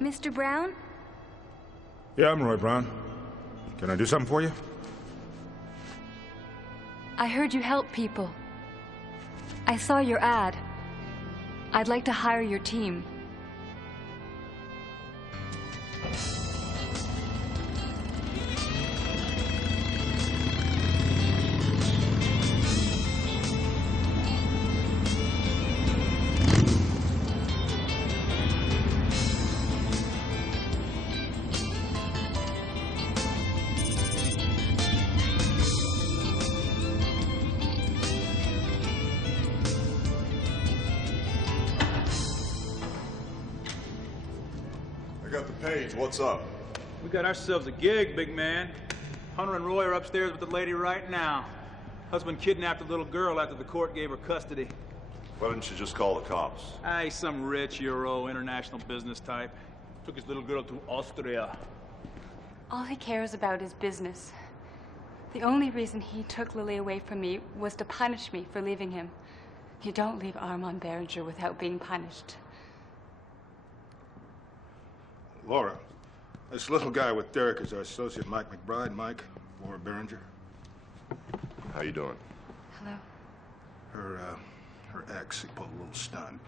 Mr. Brown? Yeah, I'm Roy Brown. Can I do something for you? I heard you help people. I saw your ad. I'd like to hire your team. I got the page. What's up? We got ourselves a gig, big man. Hunter and Roy are upstairs with the lady right now. Husband kidnapped a little girl after the court gave her custody. Why didn't you just call the cops? He's some rich Euro international business type. Took his little girl to Austria. All he cares about is business. The only reason he took Lily away from me was to punish me for leaving him. You don't leave Armand Berenger without being punished. Laura, this little guy with Derek is our associate, Mike McBride. Mike, Laura Berenger. How you doing? Hello. Her ex, he pulled a little stunt.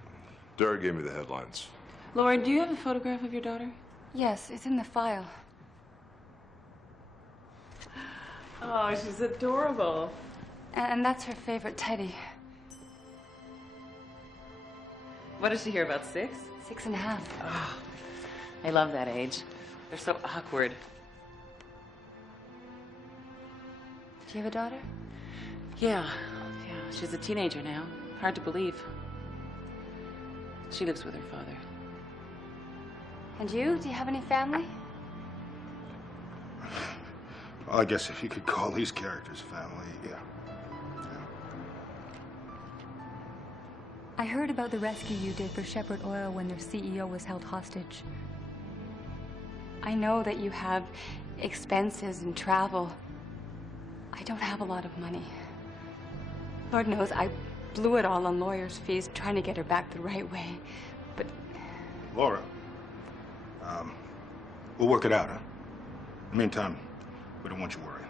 Derek gave me the headlines. Laura, do you have a photograph of your daughter? Yes, it's in the file. Oh, she's adorable. And that's her favorite teddy. What is she here, about 6? 6.5. Oh, I love that age. They're so awkward. Do you have a daughter? Yeah, she's a teenager now. Hard to believe. She lives with her father. And you? Do you have any family? Well, I guess if you could call these characters family, yeah. I heard about the rescue you did for Shepherd Oil when their CEO was held hostage. I know that you have expenses and travel. I don't have a lot of money. Lord knows I blew it all on lawyers' fees trying to get her back the right way. But... Laura, we'll work it out, huh? In the meantime, we don't want you worrying.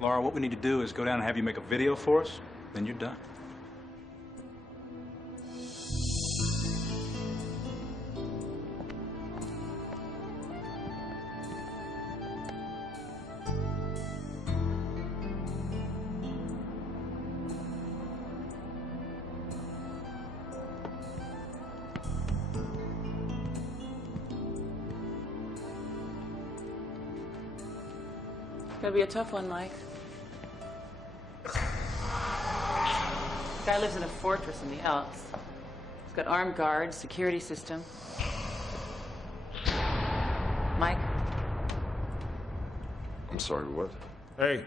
Laura, what we need to do is go down and have you make a video for us, then you're done. Gonna be a tough one, Mike. The guy lives in a fortress in the Alps. He's got armed guards, security system. Mike? I'm sorry, what? Hey,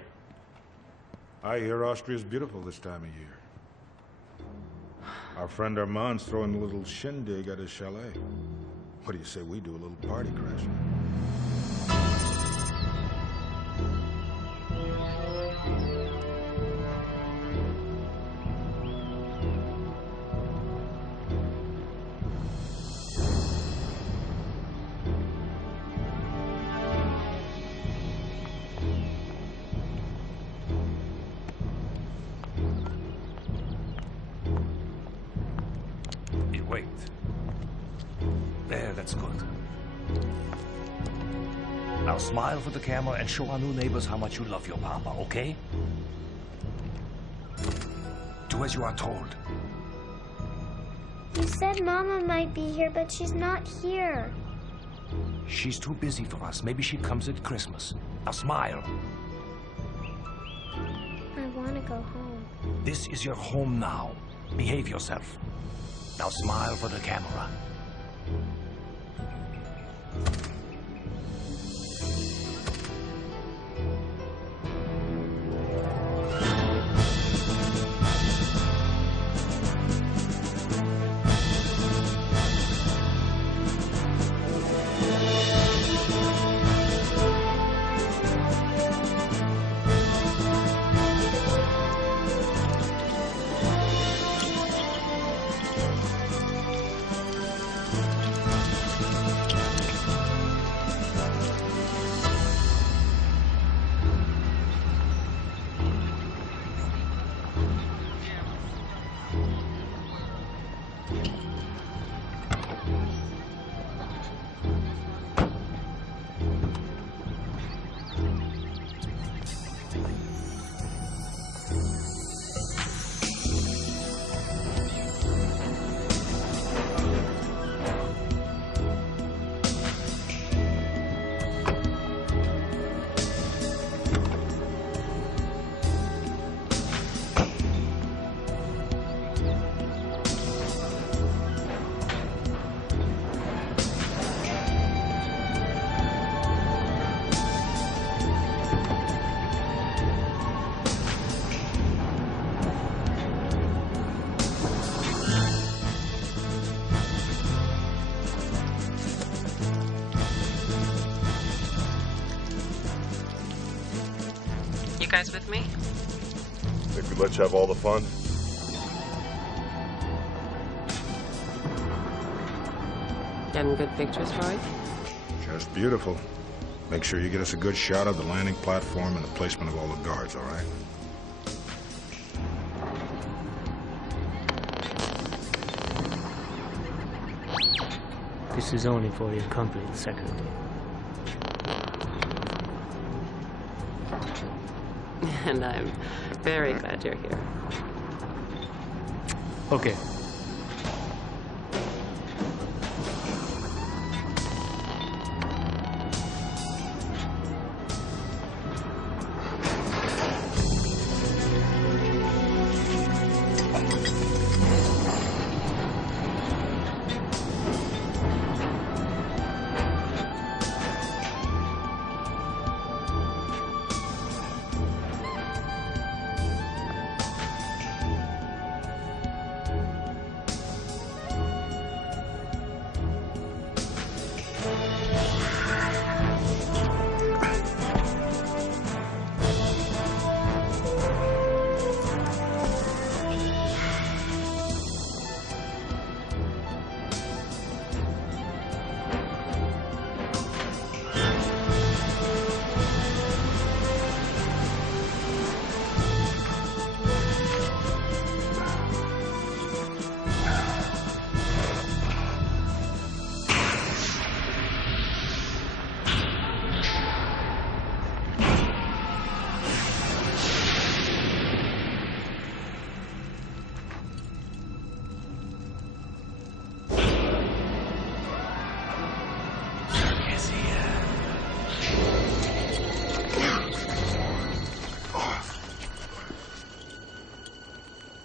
I hear Austria's beautiful this time of year. Our friend Armand's throwing a little shindig at his chalet. What do you say we do a little party crash? Wait. There, that's good. Now smile for the camera and show our new neighbors how much you love your papa, okay? Do as you are told. You said Mama might be here, but she's not here. She's too busy for us. Maybe she comes at Christmas. Now smile. I want to go home. This is your home now. Behave yourself. Now smile for the camera. guys with me? Think we'd let you have all the fun? Getting good pictures, Roy? Just beautiful. Make sure you get us a good shot of the landing platform and the placement of all the guards, all right? This is only for your company, Secretary. And I'm very glad you're here. Okay.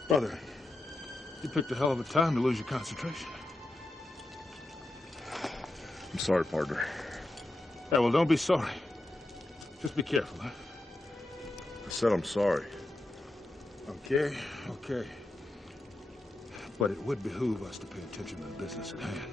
Brother, you picked a hell of a time to lose your concentration. I'm sorry, partner. Yeah, well, don't be sorry. Just be careful, huh? I said I'm sorry. Okay, okay. But it would behoove us to pay attention to the business at hand.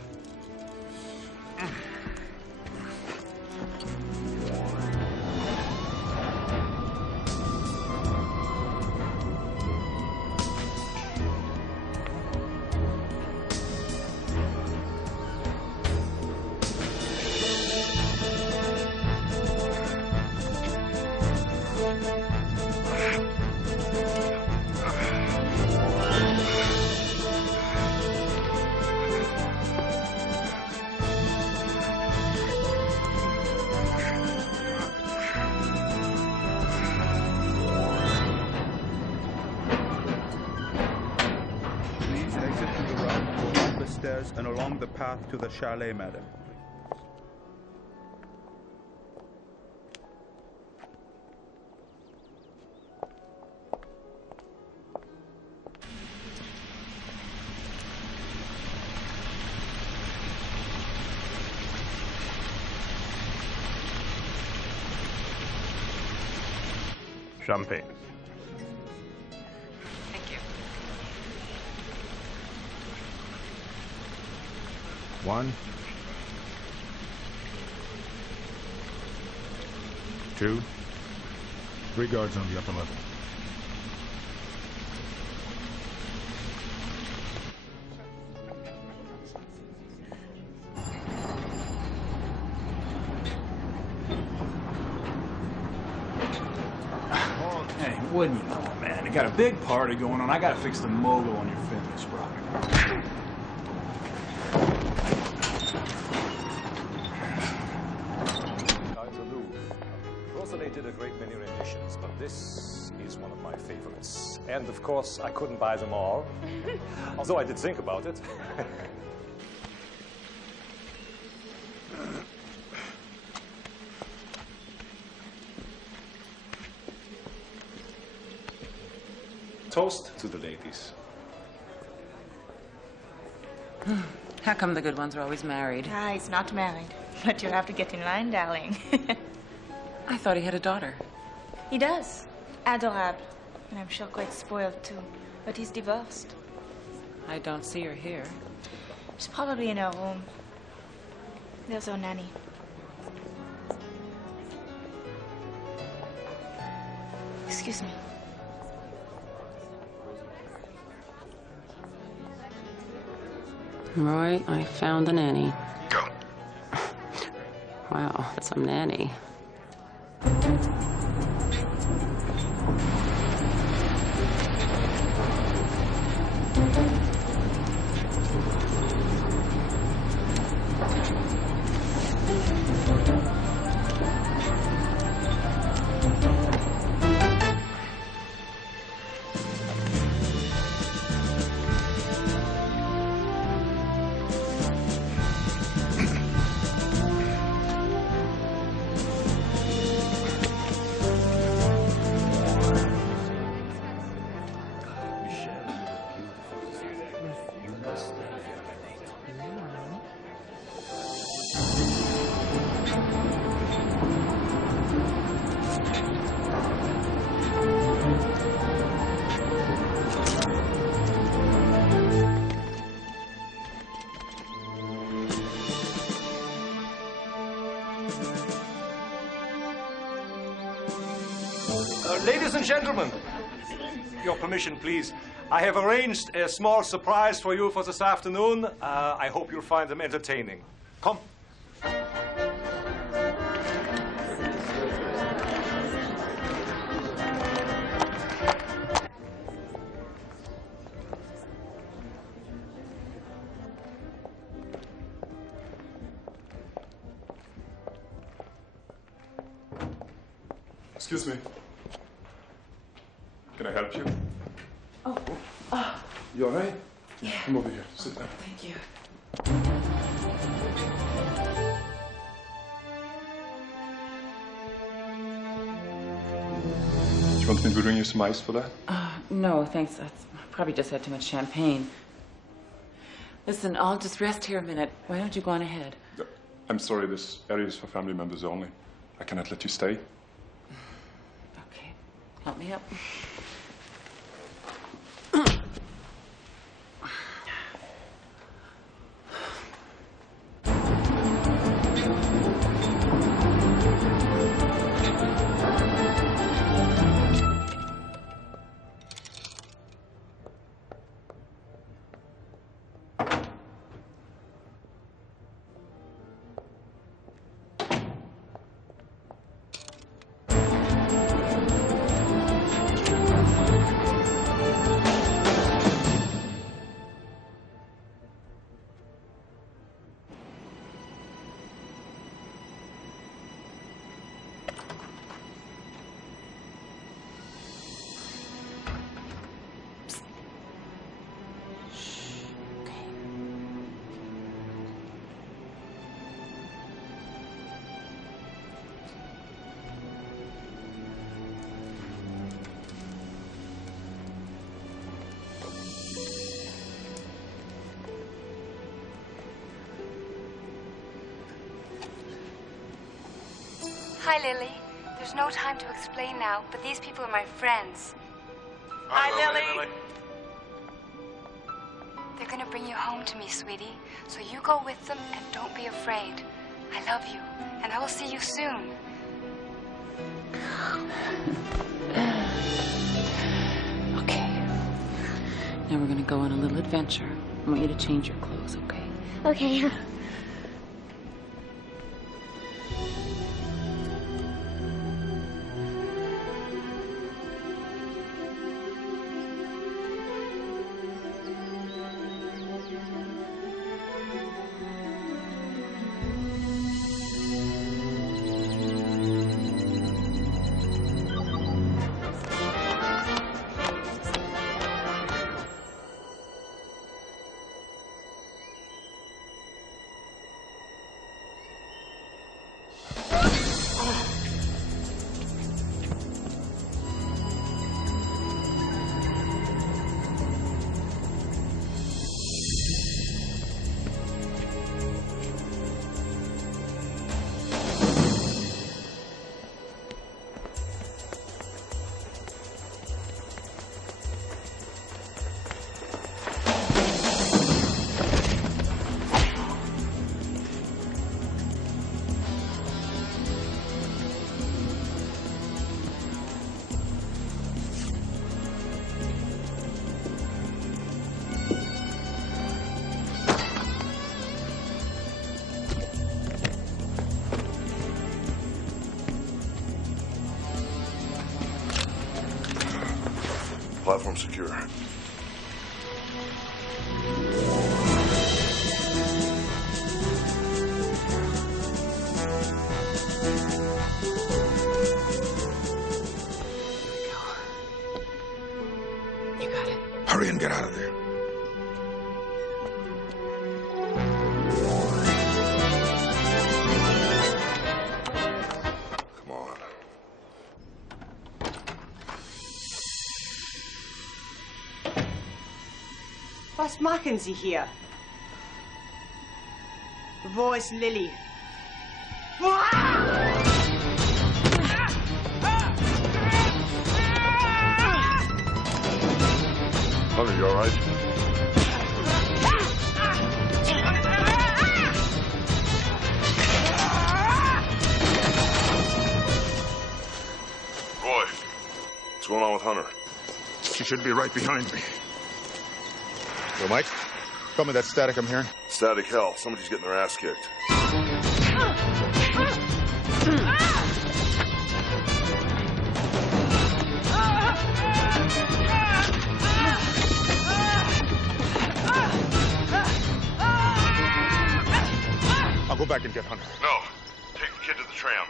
And along the path to the chalet, madam. Champagne. Thank you. 1, 2, 3 guards on the upper level. Hey, wouldn't you know, man? You got a big party going on. I gotta fix the mogo on your fitness rocket. Did a great many renditions, but this is one of my favorites. And of course, I couldn't buy them all, although I did think about it. Toast to the ladies. How come the good ones are always married? Ah, he's not married. But you have to get in line, darling. I thought he had a daughter. He does. Adorable. And I'm sure quite spoiled, too. But he's divorced. I don't see her here. She's probably in her room. There's her nanny. Excuse me. Roy, I found the nanny. Go. Wow, that's some nanny. Ladies and gentlemen, your permission, please. I have arranged a small surprise for you for this afternoon. I hope you'll find them entertaining. Come. Excuse me. Can I help you? Oh. You all right? Yeah. Come over here. Sit down. Thank you. Do you want me to bring you some ice for that? No, thanks. I probably just had too much champagne. Listen, I'll just rest here a minute. Why don't you go on ahead? I'm sorry, this area is for family members only. I cannot let you stay. Okay. Help me up. Hi, Lily. There's no time to explain now, but these people are my friends. Hi, Lily. They're gonna bring you home to me, sweetie. So you go with them and don't be afraid. I love you, and I will see you soon. Okay. Now we're gonna go on a little adventure. I want you to change your clothes, okay? Okay. Platform secure. You got it. Hurry and get out of there. Come on. Was machen Sie hier? Wo ist Lily? Hunter, you all right? Roy, what's going on with Hunter? She should be right behind me. Yo, Mike, tell me that static I'm hearing. Static hell. Somebody's getting their ass kicked. I'll go back and get Hunter. No. Take the kid to the tram.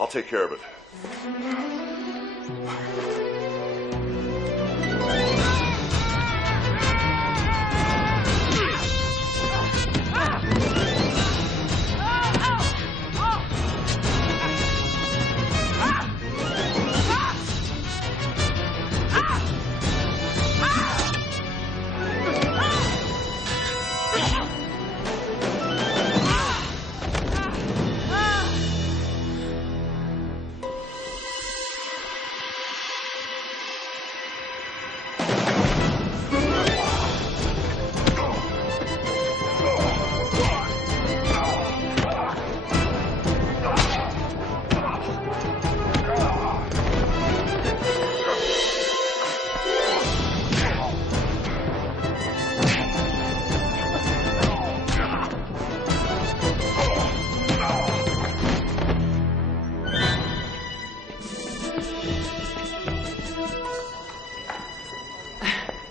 I'll take care of it.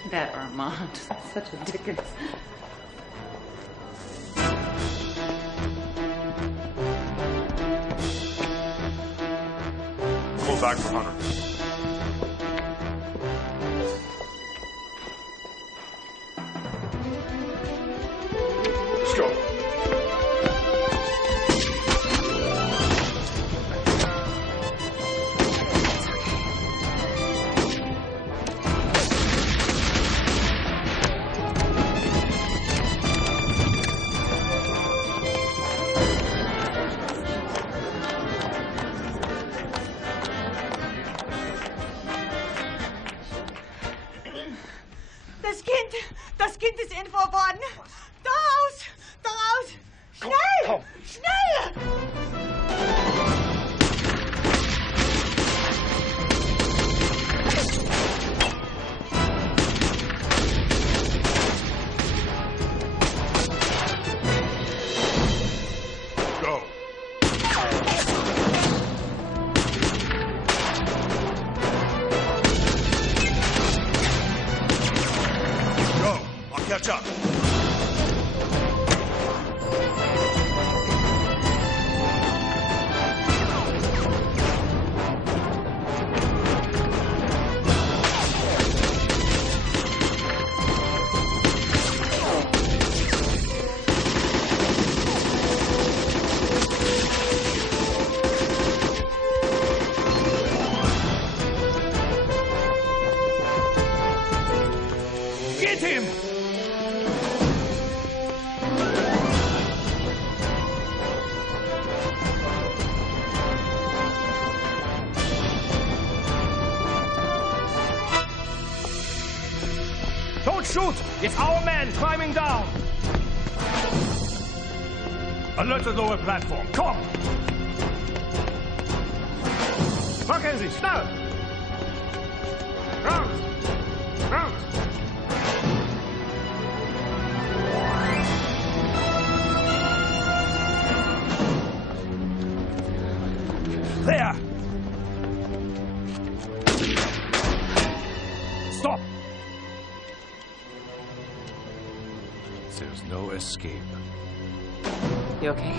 That Armand, such a Dickens. Pull back for Hunter. Let's go. Das Kind ist entführt worden. Da raus, da raus. Schnell, komm. Schnell. Go. Go. I'll catch up. Get him! Don't shoot! It's our man climbing down! Alert the lower platform. Come! Mackenzie, snel! Round! Round! There! Stop! There's no escape. You okay?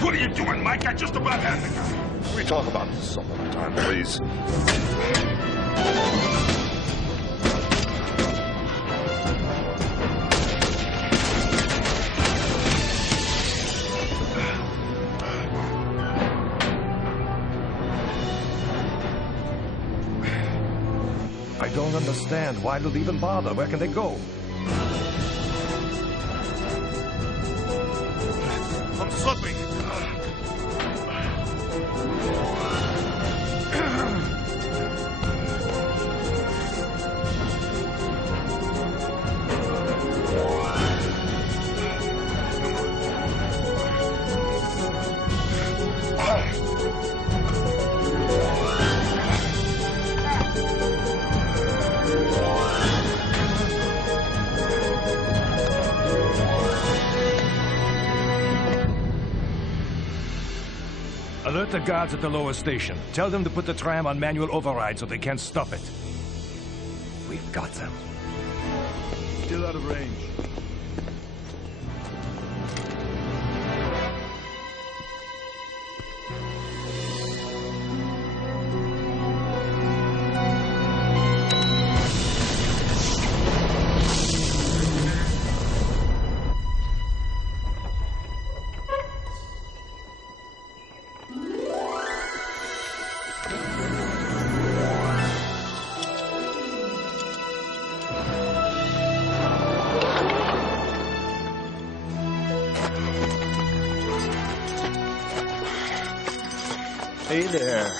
What are you doing, Mike? I just about had the guy. Can we talk about this some other time, please? I don't understand. Why do they even bother? Where can they go? I'm slipping. Alert the guards at the lower station. Tell them to put the tram on manual override so they can't stop it. We've got them. Still out of range. Hey there.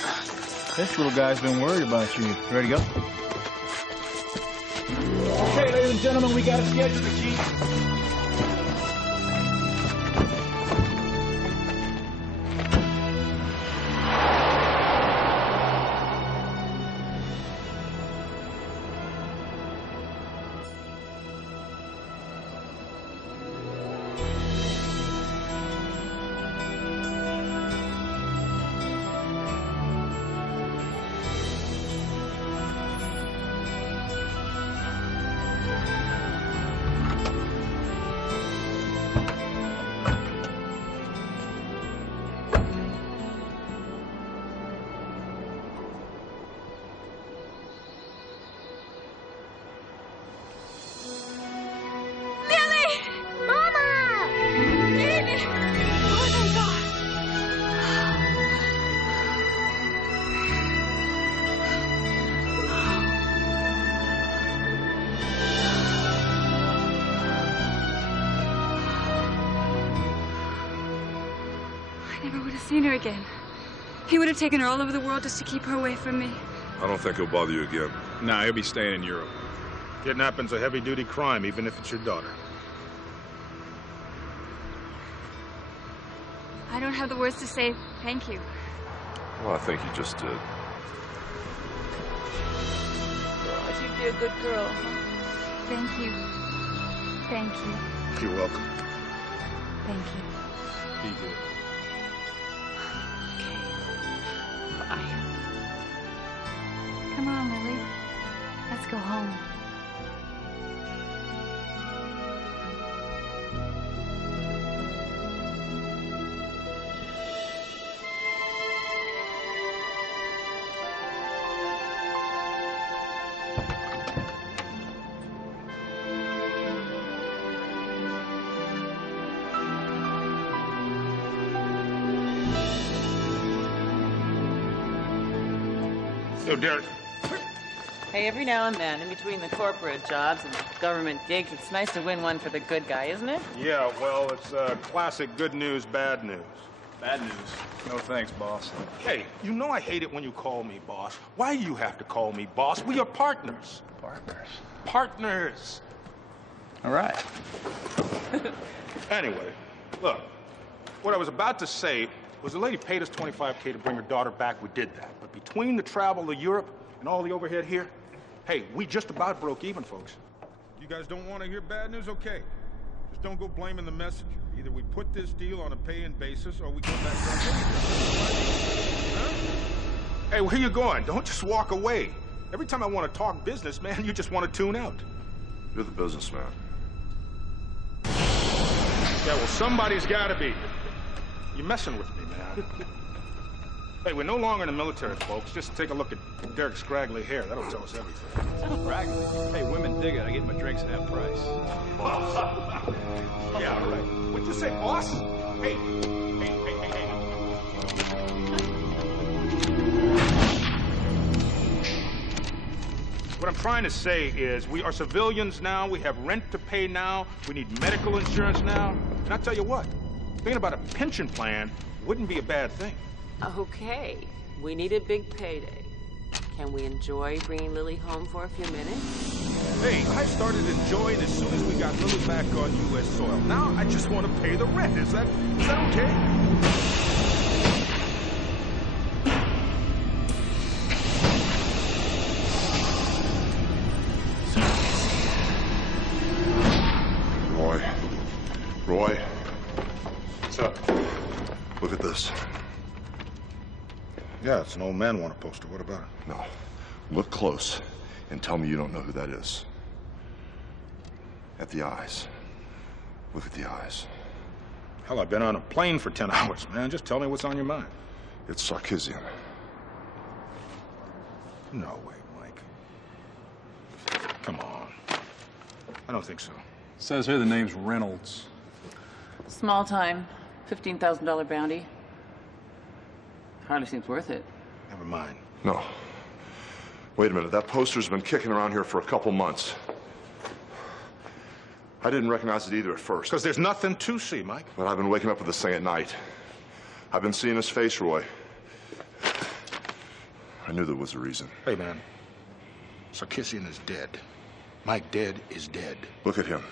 This little guy's been worried about you. Ready to go? Okay, ladies and gentlemen, we got a schedule to keep. I never would have seen her again. He would have taken her all over the world just to keep her away from me. I don't think he'll bother you again. Nah, he'll be staying in Europe. Kidnapping's a heavy-duty crime, even if it's your daughter. I don't have the words to say thank you. Well, I think you just did. Oh, she'd be a good girl. Thank you. Thank you. You're welcome. Thank you. Be good. Bye. Come on, Lily. Let's go home. Yo, Derek. Hey, every now and then, in between the corporate jobs and government gigs, it's nice to win one for the good guy, isn't it? Yeah, well, it's classic good news, bad news. Bad news. No thanks, boss. Hey, you know I hate it when you call me boss. Why do you have to call me boss? We are partners. Partners. Partners. All right. Anyway, look, what I was about to say was the lady paid us $25K to bring her daughter back. We did that. But between the travel to Europe and all the overhead here, hey, we just about broke even, folks. You guys don't want to hear bad news? Okay. Just don't go blaming the messenger. Either we put this deal on a pay-in basis or we go back to our day job. Huh? Hey, where you going? Don't just walk away. Every time I want to talk business, man, you just want to tune out. You're the businessman. Yeah, well, somebody's got to be. You're messing with me, man. Hey, we're no longer in the military, folks. Just take a look at Derek's scraggly hair. That'll tell us everything. Scraggly? Hey, women dig it. I get my drinks at that price. Yeah, all right. What'd you say, boss? Hey, hey. What I'm trying to say is we are civilians now. We have rent to pay now. We need medical insurance now. And I'll tell you what, thinking about a pension plan wouldn't be a bad thing. Okay, we need a big payday. Can we enjoy bringing Lily home for a few minutes? Hey, I started enjoying as soon as we got Lily back on U.S. soil. Now I just want to pay the rent. Is that okay? Roy. What's up? Look at this. Yeah, it's an old man want a poster. What about it? No. Look close and tell me you don't know who that is. At the eyes. Look at the eyes. Hell, I've been on a plane for 10 hours, man. Just tell me what's on your mind. It's Sarkisian. No way, Mike. Come on. I don't think so. Says here the name's Reynolds. Small time. $15,000 bounty. Hardly seems worth it. Never mind. No. Wait a minute. That poster's been kicking around here for a couple months. I didn't recognize it either at first. Because there's nothing to see, Mike. But I've been waking up with this thing at night. I've been seeing his face, Roy. I knew there was a reason. Hey, man. Sarkisian is dead. Mike dead is dead. Look at him.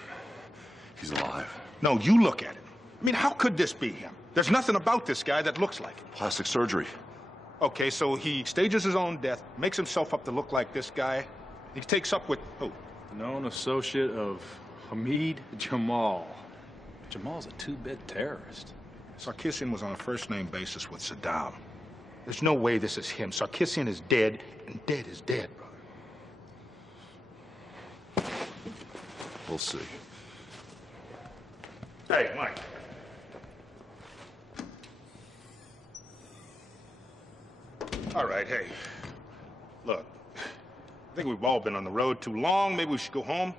He's alive. No, you look at him. I mean, how could this be him? There's nothing about this guy that looks like him. Plastic surgery. Okay, so he stages his own death, makes himself up to look like this guy. He takes up with who? Known associate of Hamid Jamal. Jamal's a two-bit terrorist. Sarkisian was on a first-name basis with Saddam. There's no way this is him. Sarkisian is dead, and dead is dead, brother. We'll see. Hey, Mike. All right, hey. Look, I think we've all been on the road too long. Maybe we should go home,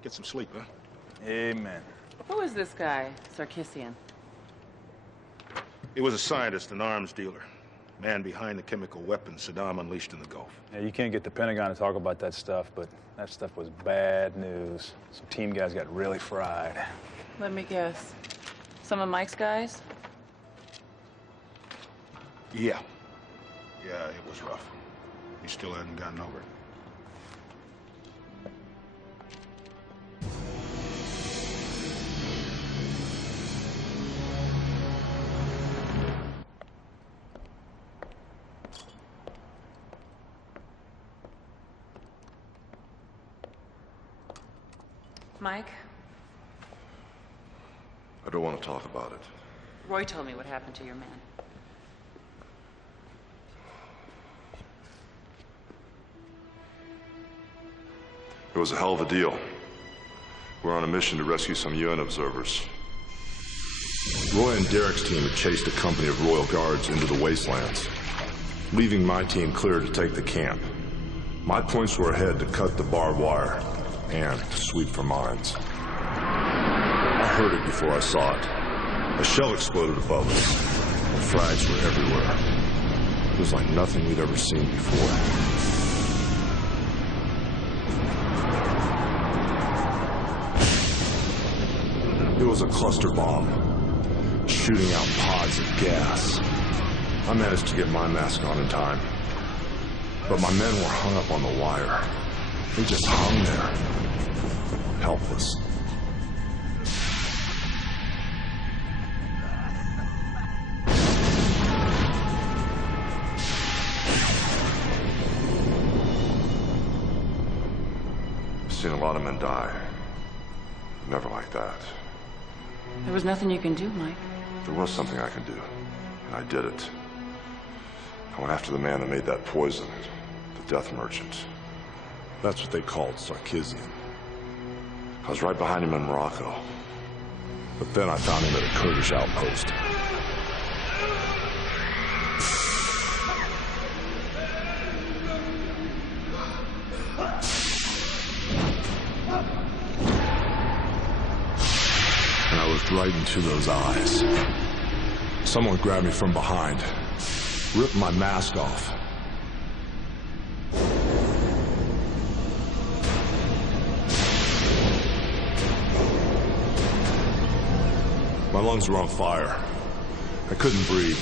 get some sleep, huh? Amen. Who is this guy, Sarkisian? He was a scientist, an arms dealer. Man behind the chemical weapons Saddam unleashed in the Gulf. Yeah, you can't get the Pentagon to talk about that stuff, but that stuff was bad news. Some team guys got really fried. Let me guess. Some of Mike's guys? Yeah. Yeah, it was rough. He still hasn't gotten over it. Mike, I don't want to talk about it. Roy told me what happened to your man. It was a hell of a deal. We're on a mission to rescue some UN observers. Roy and Derek's team had chased a company of Royal Guards into the wastelands, leaving my team clear to take the camp. My points were ahead to cut the barbed wire and to sweep for mines. I heard it before I saw it. A shell exploded above us, and frags were everywhere. It was like nothing we'd ever seen before. It was a cluster bomb, shooting out pods of gas. I managed to get my mask on in time, but my men were hung up on the wire. They just hung there, helpless. I've seen a lot of men die. Never like that. There was nothing you can do, Mike. There was something I could do, and I did it. I went after the man that made that poison, the Death Merchant. That's what they called Sarkisian. I was right behind him in Morocco. But then I found him at a Kurdish outpost. And I looked right into those eyes. Someone grabbed me from behind, ripped my mask off. My lungs were on fire. I couldn't breathe.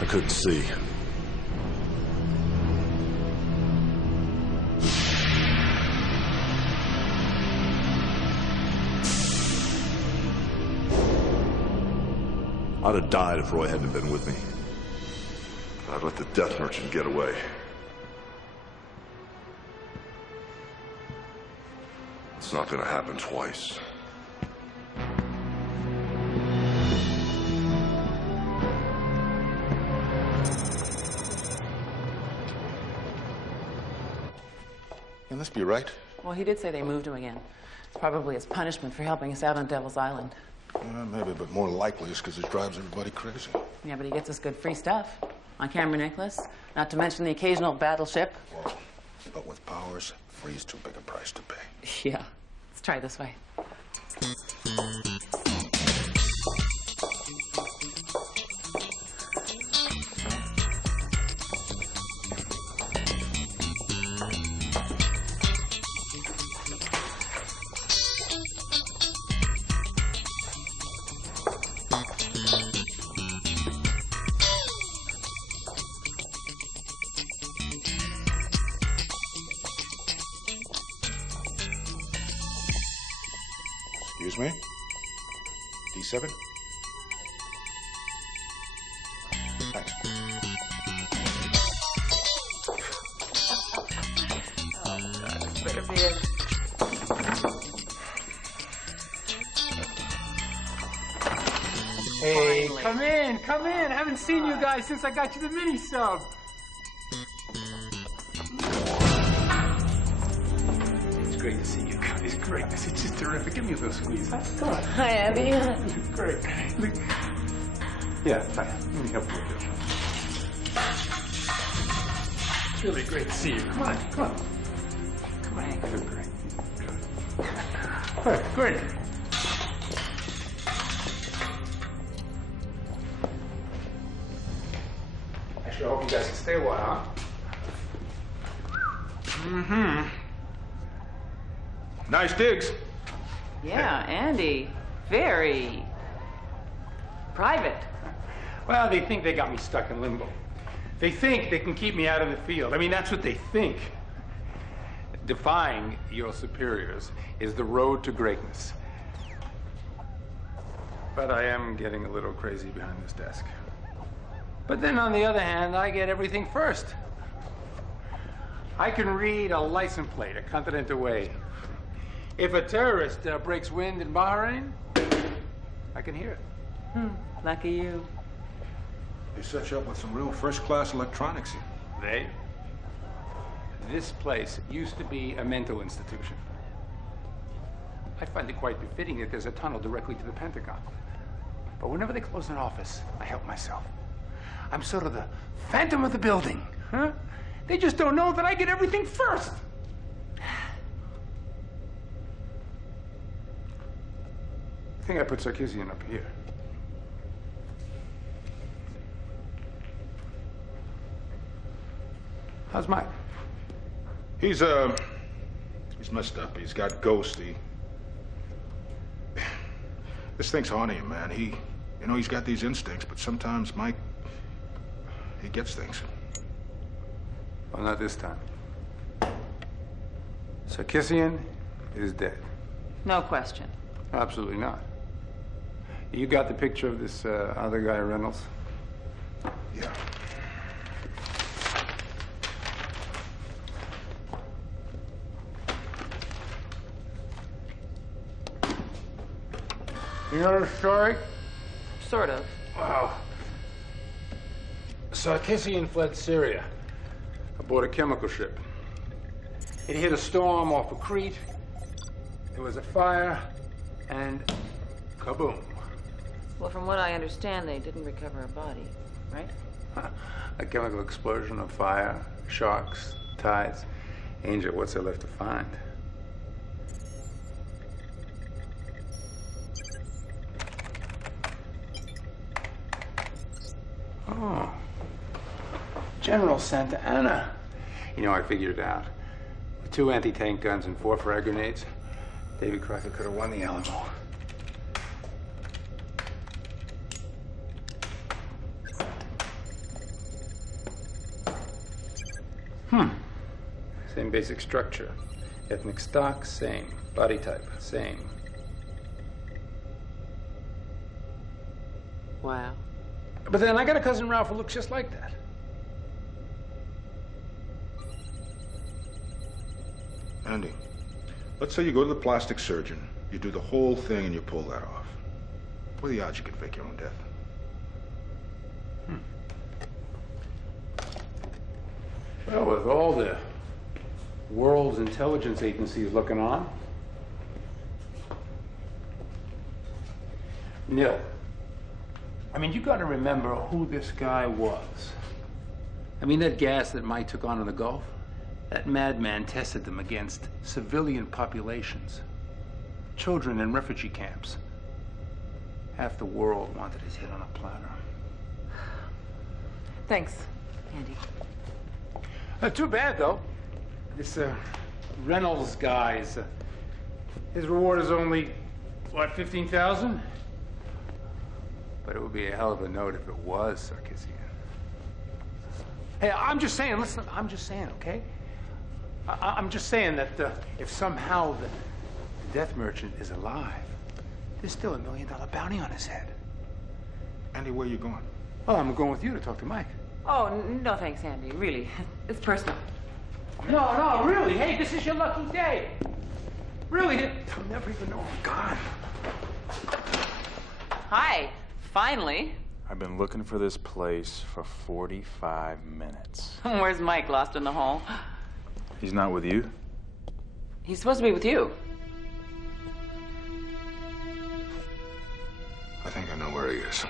I couldn't see. I'd have died if Roy hadn't been with me. I'd let the Death Merchant get away. It's not gonna happen twice. Can this be right? Well, he did say they moved him again. It's probably his punishment for helping us out on Devil's Island. Yeah, maybe, but more likely it's because it drives everybody crazy. Yeah, but he gets us good free stuff. On-camera necklace, not to mention the occasional battleship. Well, but with powers, free's too big a price to pay. Yeah. Let's try this way. Excuse me? D7? Thanks. This better be it. Hey, Finally. come in. I haven't seen you guys since I got you the mini sub. It's great to see you guys. Great. This is just terrific. Give me a little squeeze. Come on. Hi, Andy. Great. Yeah, hi. Let me help you with this. It's really great to see you. Come on. Come on. Good, great. Good. All right, great. I sure hope you guys can stay a while, huh? Mm-hmm. Nice digs. Yeah, Andy. Very private. Well, they think they got me stuck in limbo. They think they can keep me out of the field. I mean, that's what they think. Defying your superiors is the road to greatness. But I am getting a little crazy behind this desk. But then on the other hand, I get everything first. I can read a license plate a continent away. If a terrorist breaks wind in Bahrain, I can hear it. Lucky you. They set you up with some real first-class electronics here. They? This place used to be a mental institution. I find it quite befitting that there's a tunnel directly to the Pentagon. But whenever they close an office, I help myself. I'm sort of the phantom of the building, huh? They just don't know that I get everything first. I think I put Sarkisian up here. How's Mike? He's messed up. He's got ghosty. This thing's haunting him, man. He's got these instincts, but sometimes Mike, he gets things. Well, not this time. Sarkisian is dead. No question. Absolutely not. You got the picture of this other guy, Reynolds? Yeah. You know the story? Sort of. Wow. Sarkisian fled Syria aboard a chemical ship. It hit a storm off of Crete. There was a fire, and kaboom. Well, from what I understand, they didn't recover a body, right? A chemical explosion of fire, sharks, tides. Angel, what's there left to find? Oh. General Santa Anna. You know, I figured it out. With 2 anti-tank guns and 4 frag grenades, David Crockett could have won the Alamo. Same basic structure. Ethnic stock, same. Body type, same. Wow. But then I got a cousin Ralph who looks just like that. Andy, let's say you go to the plastic surgeon, you do the whole thing, and you pull that off. What are the odds you could fake your own death? Well, with all the world's intelligence agencies looking on, nil. I mean, you got to remember who this guy was. I mean, that gas that Mike took on in the Gulf, that madman tested them against civilian populations, children in refugee camps. Half the world wanted his head on a platter. Thanks, Andy. Too bad, though. This Reynolds guy his reward is only, what, 15,000? But it would be a hell of a note if it was Sarkisian. Hey, I'm just saying, listen, I'm just saying, okay? I'm just saying that if somehow the death merchant is alive, there's still $1 million bounty on his head. Andy, where are you going? Oh, I'm going with you to talk to Mike. Oh, no thanks, Andy. Really. It's personal. No, really. Hey, this is your lucky day. Really, I'll never even know I'm gone. Hi. Finally. I've been looking for this place for 45 minutes. Where's Mike, lost in the hall? He's not with you? He's supposed to be with you. I think I know where he is.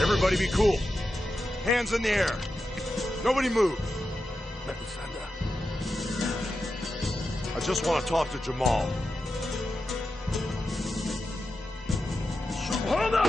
Everybody be cool. Hands in the air. Nobody move. I just want to talk to Jamal. Hold up!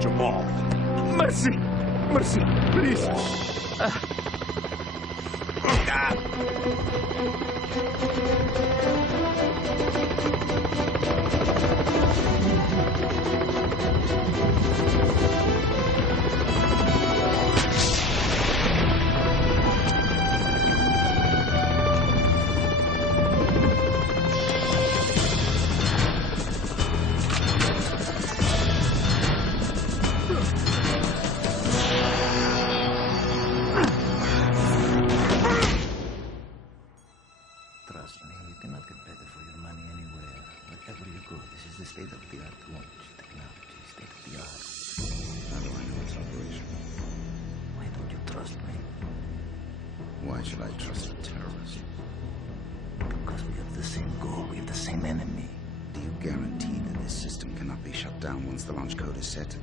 Jamal. Mercy! Mercy, please! Trust me, you cannot get better for your money anywhere. Wherever you go, this is the state-of-the-art launch technology. State-of-the-art. How do I know it's operational? Why don't you trust me? Why should I trust a terrorist? Because we have the same goal, we have the same enemy. Do you guarantee that this system cannot be shut down once the launch code is set?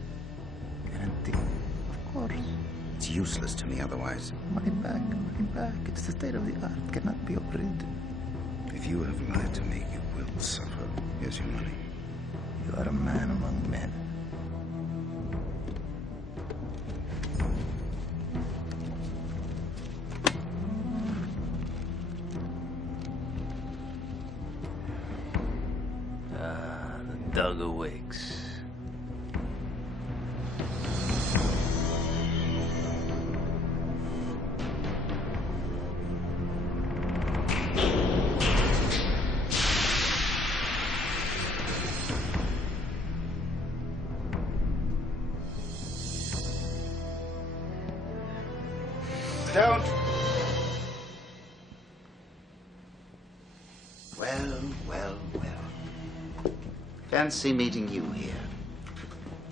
Guarantee? Of course. It's useless to me otherwise. Money back, money back. It's the state-of-the-art. It cannot be operated. If you have lied to me, you will suffer. Here's your money. You are a man among men. The dog awakes. Don't. Well, well, well. Fancy meeting you here.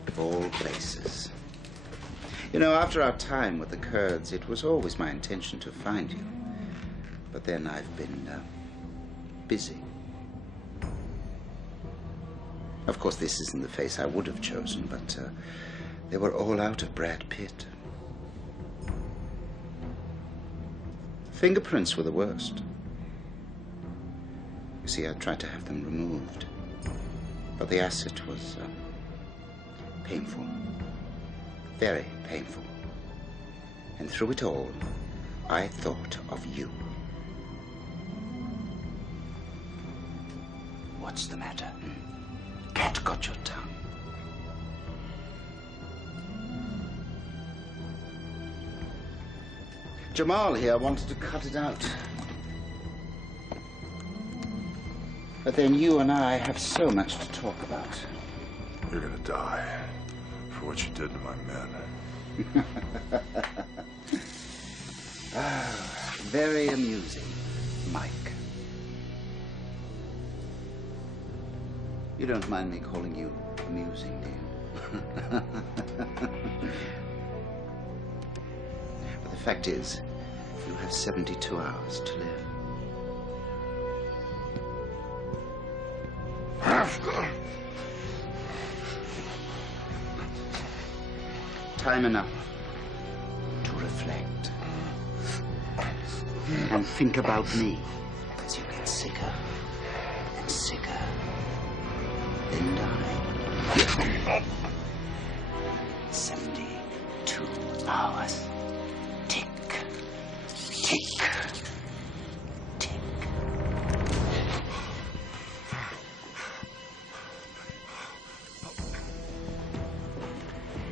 Of all places. You know, after our time with the Kurds, it was always my intention to find you. But then I've been busy. Of course, this isn't the face I would have chosen, but they were all out of Brad Pitt. Fingerprints were the worst. You see, I tried to have them removed. But the acid was painful. Very painful. And through it all, I thought of you. What's the matter? Cat got your tongue. Jamal here wanted to cut it out. But then you and I have so much to talk about. You're gonna die for what you did to my men. You don't mind me calling you amusing, do you? But the fact is, you have 72 hours to live. Time enough to reflect and think about me as you get sicker and sicker, then die. 72 hours. Tick, tick, tick.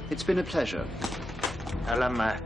It's been a pleasure. Alamak.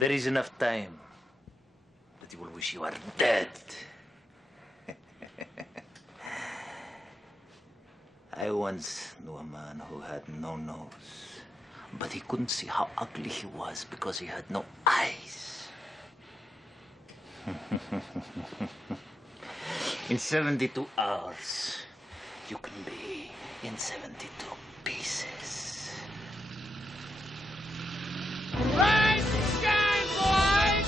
There is enough time that you will wish you are dead. I once knew a man who had no nose, but he couldn't see how ugly he was because he had no eyes. In 72 hours, you can be in 72 pieces. Rise and shine, boys!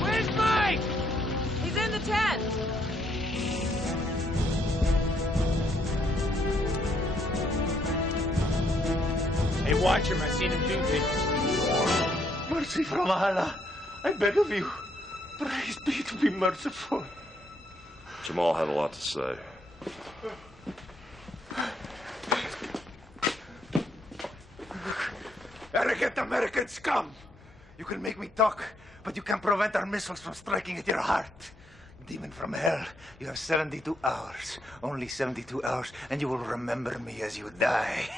Where's Mike? He's in the tent. Hey, watch him. I seen him do things. Mercy from Allah. I beg of you. Praise be to be merciful. Jamal had a lot to say. Arrogant American scum! You can make me talk, but you can't prevent our missiles from striking at your heart. Demon from hell, you have 72 hours. Only 72 hours, and you will remember me as you die.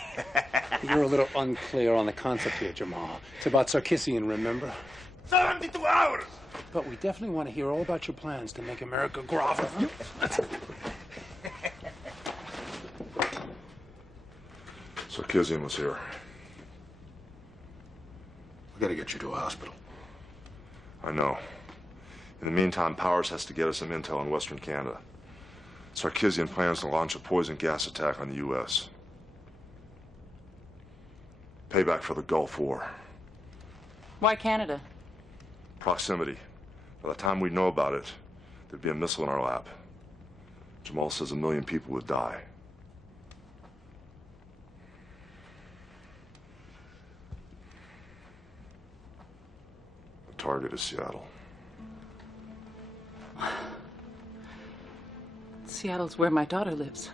You're a little unclear on the concept here, Jamal. It's about Sarkissian, remember? 72 hours! But we definitely want to hear all about your plans to make America grovel. Sarkissian was here. We gotta get you to a hospital. I know. In the meantime, Powers has to get us some intel in Western Canada. Sarkissian plans to launch a poison gas attack on the U.S. Payback for the Gulf War. Why Canada? Proximity. By the time we know about it, there'd be a missile in our lap. Jamal says 1 million people would die. The target is Seattle. Seattle's where my daughter lives.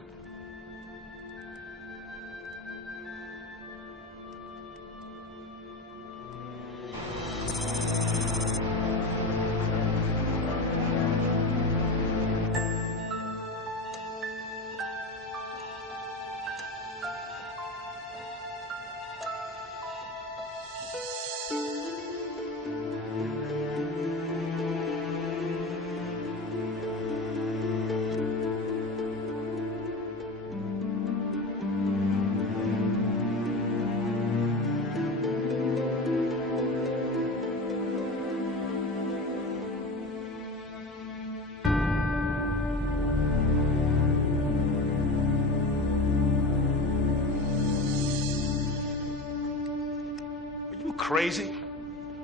Crazy?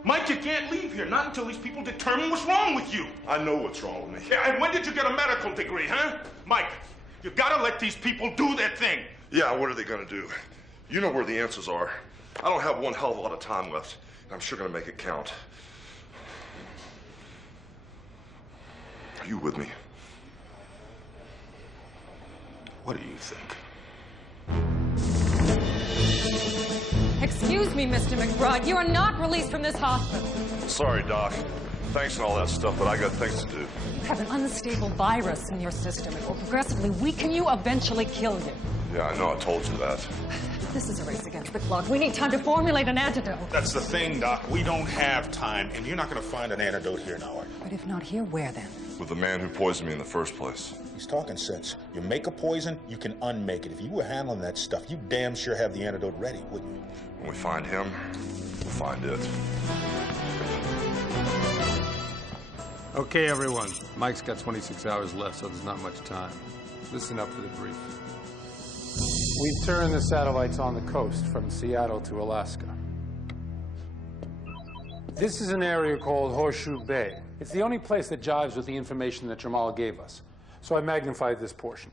Mike, you can't leave here, not until these people determine what's wrong with you. I know what's wrong with me. Yeah, and when did you get a medical degree, huh? Mike, you gotta let these people do their thing. Yeah, what are they gonna do? You know where the answers are. I don't have one hell of a lot of time left, and I'm sure gonna make it count. Are you with me? What do you think? Excuse me, Mr. McBride. You are not released from this hospital. Sorry, Doc. Thanks and all that stuff, but I got things to do. You have an unstable virus in your system. It will progressively weaken you, eventually kill you. Yeah, I know. I told you that. This is a race against the clock. We need time to formulate an antidote. That's the thing, Doc. We don't have time, and you're not gonna find an antidote here now, are you? But if not here, where then? With the man who poisoned me in the first place. He's talking sense. You make a poison, you can unmake it. If you were handling that stuff, you damn sure have the antidote ready, wouldn't you? When we find him, we'll find it. Okay, everyone. Mike's got 26 hours left, so there's not much time. Listen up for the brief. We've turned the satellites on the coast from Seattle to Alaska. This is an area called Horseshoe Bay. It's the only place that jives with the information that Jamal gave us, so I magnified this portion.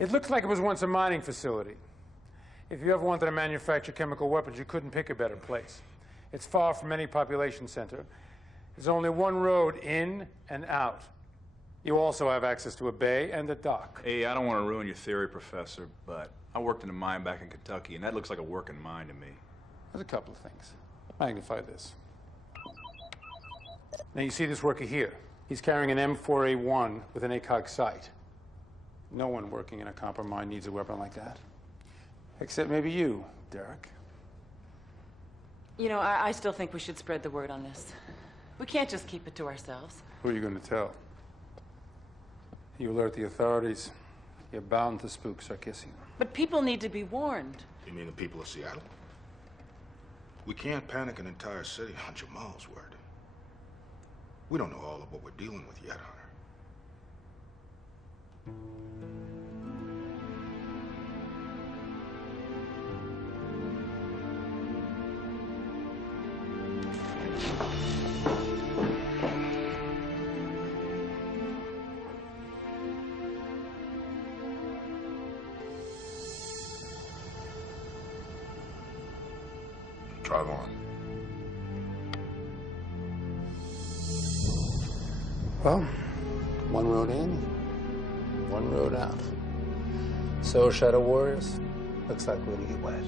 It looks like it was once a mining facility. If you ever wanted to manufacture chemical weapons, you couldn't pick a better place. It's far from any population center. There's only one road in and out. You also have access to a bay and a dock. Hey, I don't want to ruin your theory, Professor, but I worked in a mine back in Kentucky, and that looks like a working mine to me. There's a couple of things. Magnify this. Now you see this worker here. He's carrying an M4A1 with an ACOG sight. No one working in a copper mine needs a weapon like that. Except maybe you, Derek. You know, I still think we should spread the word on this. We can't just keep it to ourselves. Who are you going to tell? You alert the authorities, you're bound to spook Sarkisian. But people need to be warned. You mean the people of Seattle? We can't panic an entire city on Jamal's word. We don't know all of what we're dealing with yet, Hunter. Drive on. Well, one road in, one road out. So, Shadow Warriors, looks like we're gonna get wet.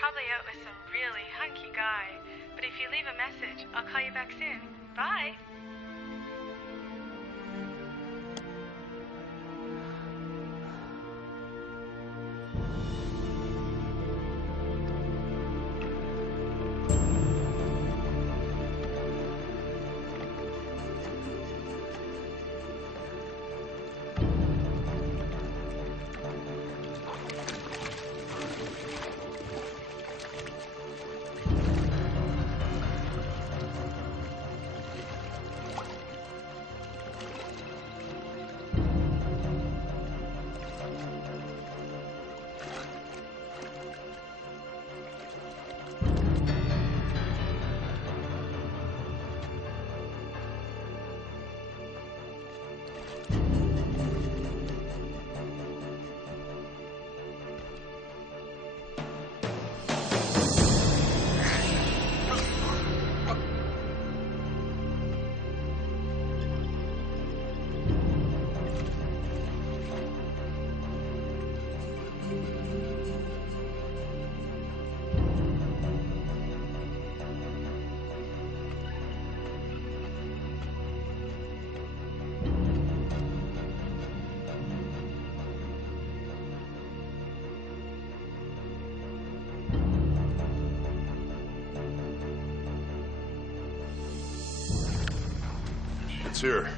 Probably out with some really hunky guy. But if you leave a message, I'll call you back soon. Bye. here.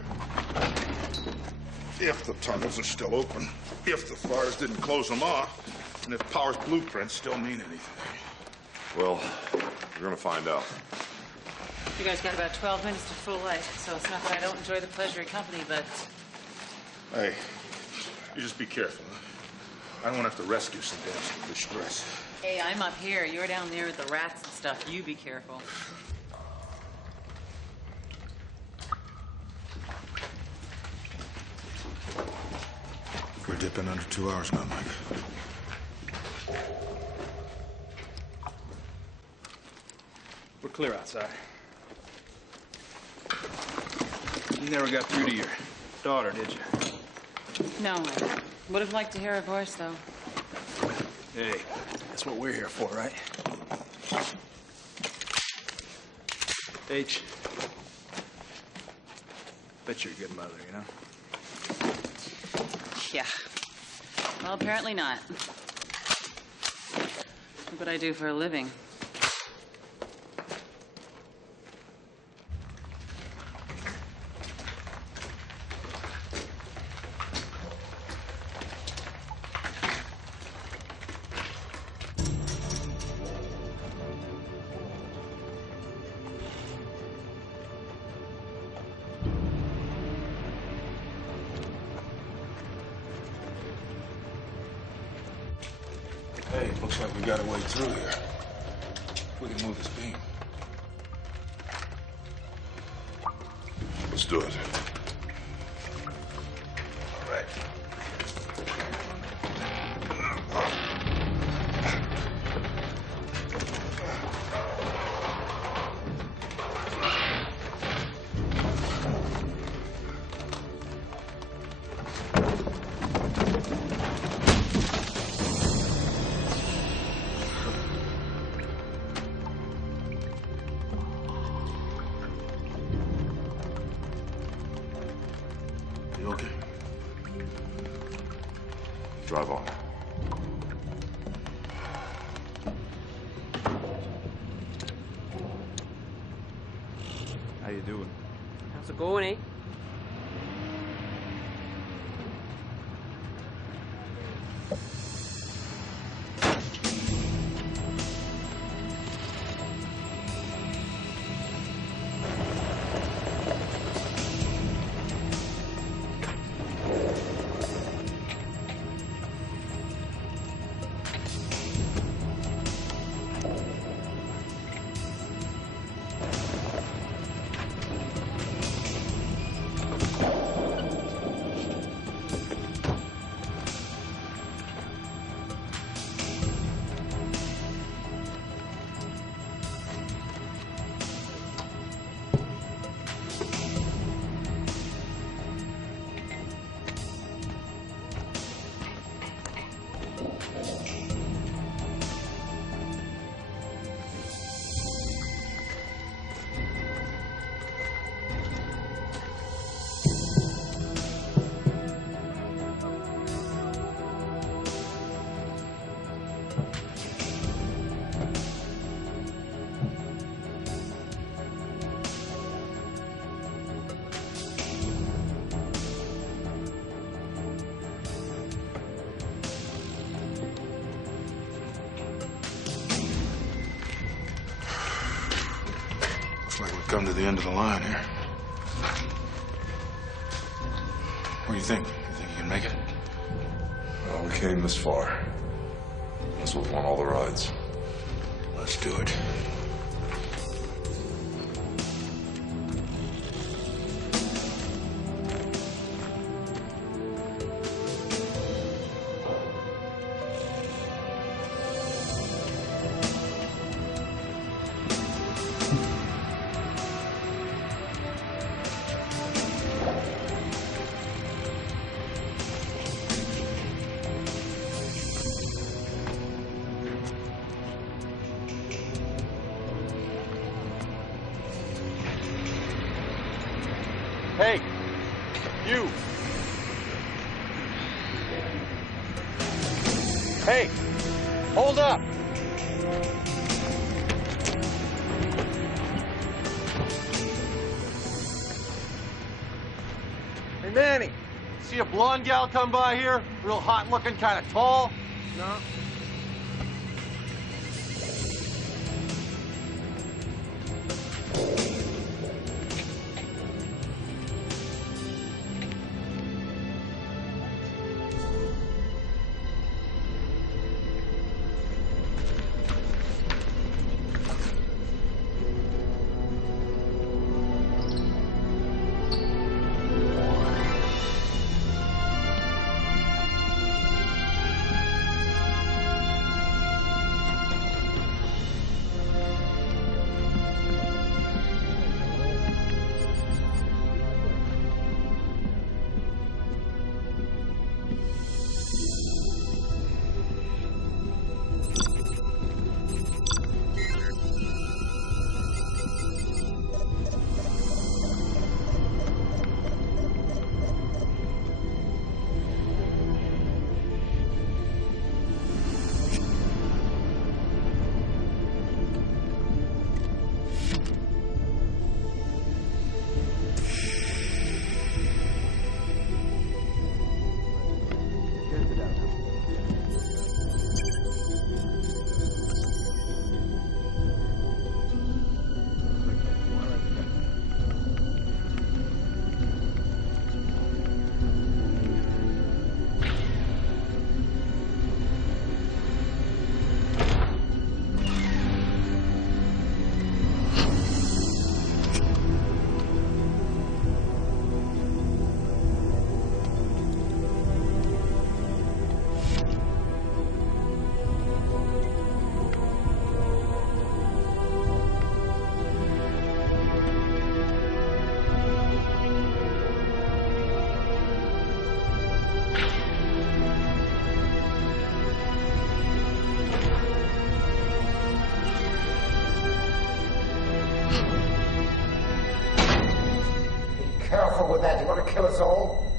If the tunnels are still open, if the fires didn't close them off, and if Power's blueprints still mean anything. Well, we're gonna find out. You guys got about 12 minutes to full light, so it's not that I don't enjoy the pleasure of company, but... Hey, you just be careful. Huh? I don't want to have to rescue some damn distress. Hey, I'm up here. You're down there with the rats and stuff. You be careful. We're dipping under 2 hours now, Mike. We're clear outside. You never got through to your daughter, did you? No. Would have liked to hear her voice, though. Hey, that's what we're here for, right? H. Bet you're a good mother, you know? Yeah. Well, apparently not. Look what I do for a living. Hey, looks like we got a way through here. We can move this beam. Let's do it. All right. You okay? Drive on. How you doing? How's it going, eh? Looks like we've come to the end of the line here. What do you think? You think you can make it? Well, we came this far. This was won all the rides. Let's do it. Hey, you. Hey, hold up. Manny, see a blonde gal come by here? Real hot looking, kind of tall? No. Careful with that. You want to kill us all?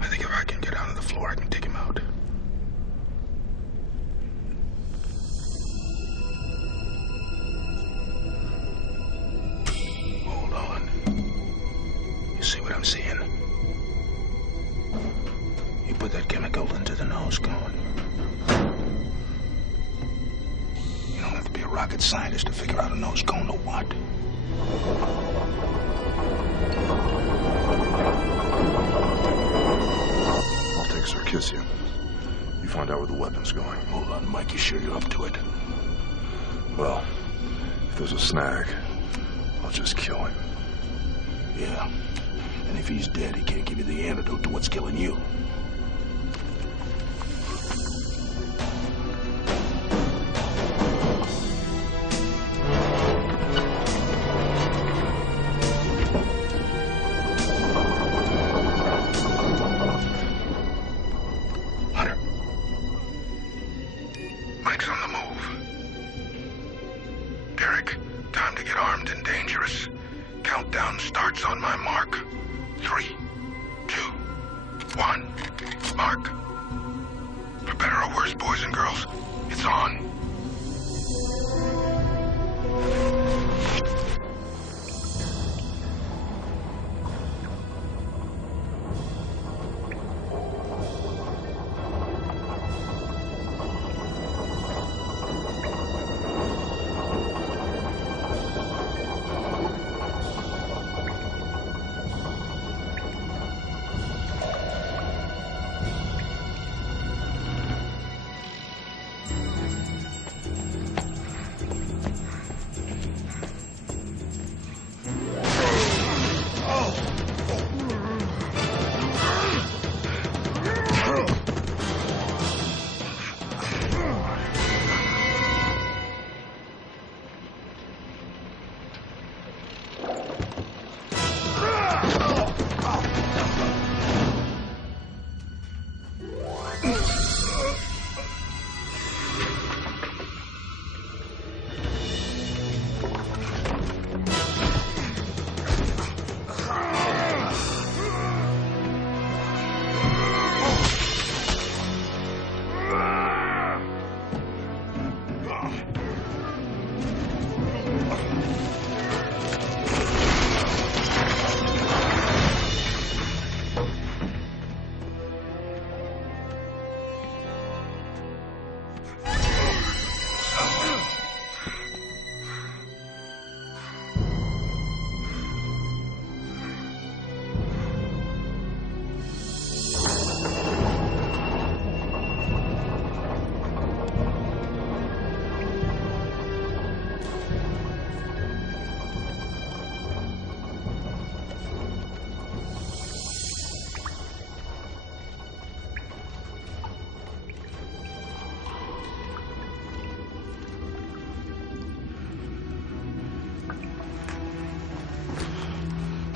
I think if I can get out of the floor, I can take him out. Hold on. You see what I'm seeing? You put that chemical into the nose cone. You don't have to be a rocket scientist to figure out a nose cone to what. I'll take Sarkisian. You find out where the weapon's going. Hold on, Mike. You sure you're up to it? Well, if there's a snag, I'll just kill him. Yeah. And if he's dead, he can't give you the antidote to what's killing you. Hunter. Mike's on the move. Derek, time to get armed and dangerous. Countdown starts on my mark. 3, 2, 1. Mark. For better or worse, boys and girls, it's on.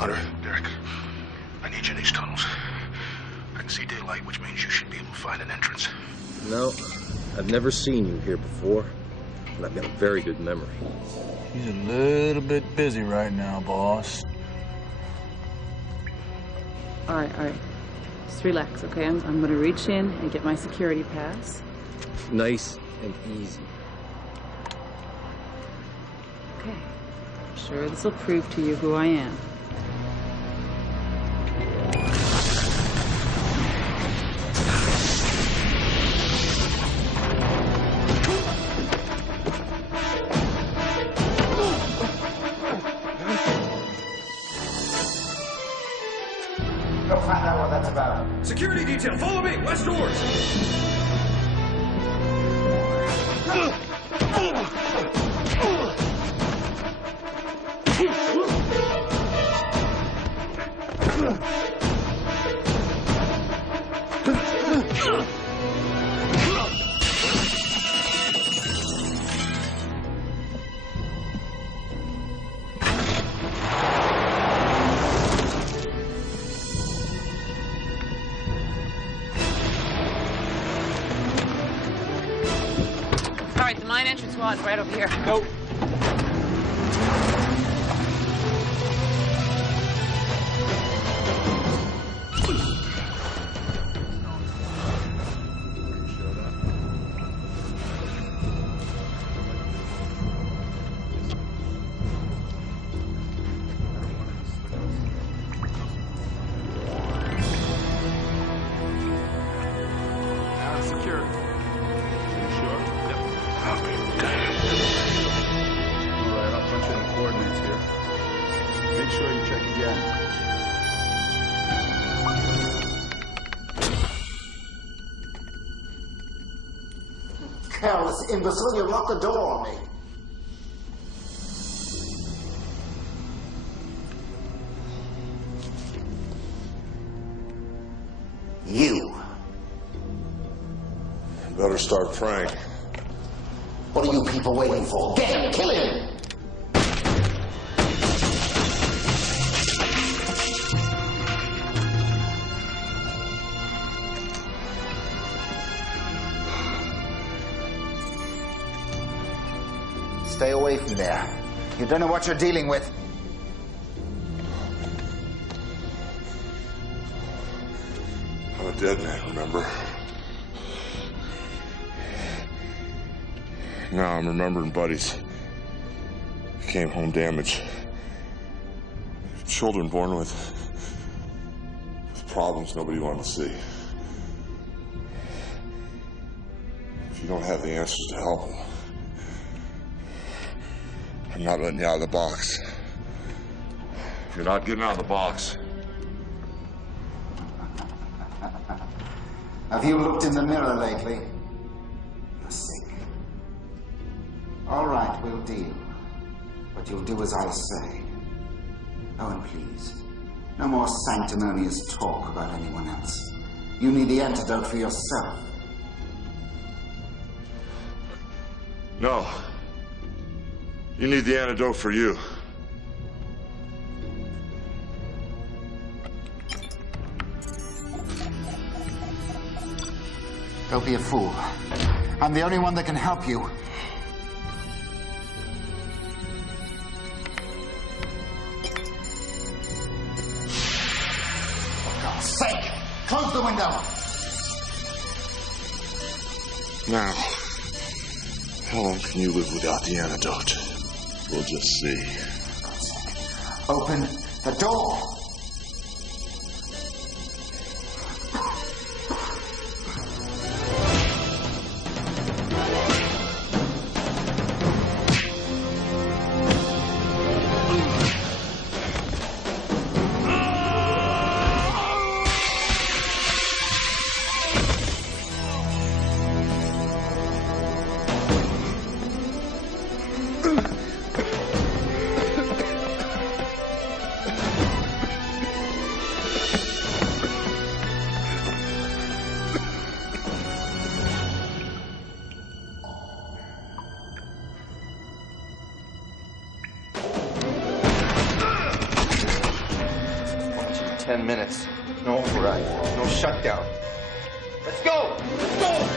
Hunter, Derek, I need you in these tunnels. I can see daylight, which means you should be able to find an entrance. No, I've never seen you here before, and I've got a very good memory. He's a little bit busy right now, boss. All right. Just relax, okay? I'm going to reach in and get my security pass. Nice and easy. Okay. I'm sure this will prove to you who I am. Go find out what that's about. Security detail, follow me! West doors! All right, the mine entrance squad's right over here. Go. Now it's secure. Are you sure? Yep. All right, I'll punch in the coordinates here. Make sure you check again. Careless imbecile, you locked the door on me. You. Better start praying. What are you people waiting for? Get him! Kill him! Stay away from there. You don't know what you're dealing with. I'm a dead man, remember? Now I'm remembering buddies. Came home damaged. Children born with problems nobody wanted to see. If you don't have the answers to help them, I'm not letting you out of the box. If you're not getting out of the box, Have you looked in the mirror lately? You're sick. All right, we'll deal. But you'll do as I say. Oh, and please, no more sanctimonious talk about anyone else. You need the antidote for yourself. no. You need the antidote for you. Don't be a fool. I'm the only one that can help you. For God's sake, close the window. Now, how long can you live without the antidote? We'll just see. Open the door. override, no shutdown. Let's go! Let's go!